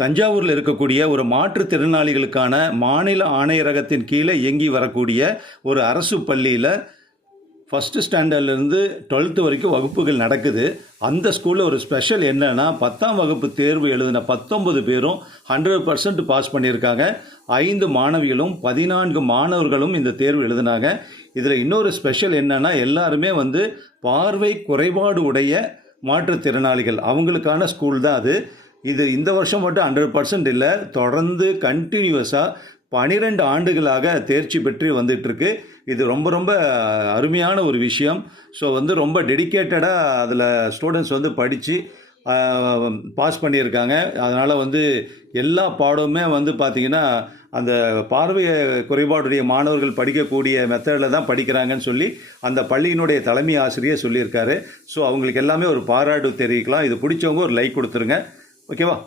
தஞ்சாவூரில் இருக்கக்கூடிய ஒரு மாற்றுத்திறனாளிகளுக்கான மாநில ஆணையரகத்தின் கீழே இயங்கி வரக்கூடிய ஒரு அரசு பள்ளியில் ஃபஸ்ட்டு ஸ்டாண்டர்ட்லேருந்து 12th வரைக்கும் வகுப்புகள் நடக்குது. அந்த ஸ்கூலில் ஒரு ஸ்பெஷல் என்னன்னா 10ஆம் வகுப்பு தேர்வு எழுதின 19 பேரும் 100% பாஸ் பண்ணியிருக்காங்க. 5 மாணவிகளும் 14 மாணவர்களும் இந்த தேர்வு எழுதினாங்க. இதில் இன்னொரு ஸ்பெஷல் என்னன்னா எல்லாருமே பார்வை குறைபாடு உடைய மாற்றுத்திறனாளிகள், அவங்களுக்கான ஸ்கூல் தான் அது. இது இந்த வருஷம் மட்டும் 100% இல்லை, தொடர்ந்து கண்டினியூஸாக 12 ஆண்டுகளாக தேர்ச்சி பெற்று வந்துட்டுருக்கு. இது ரொம்ப ரொம்ப அருமையான ஒரு விஷயம். ஸோ ரொம்ப டெடிக்கேட்டடாக அதில் ஸ்டூடெண்ட்ஸ் படித்து பாஸ் பண்ணியிருக்காங்க. அதனால் எல்லா பாடமுமே பார்த்திங்கன்னா அந்த பார்வை குறைபாடுடைய மாணவர்கள் படிக்கக்கூடிய மெத்தடில் தான் படிக்கிறாங்கன்னு சொல்லி அந்த பள்ளியினுடைய தலைமை ஆசிரியர் சொல்லியிருக்காரு. ஸோ அவங்களுக்கு எல்லாமே ஒரு பாராட்டு தெரிவிக்கலாம். இது பிடிச்சவங்க ஒரு லைக் கொடுத்துருங்க. ஓகேவா?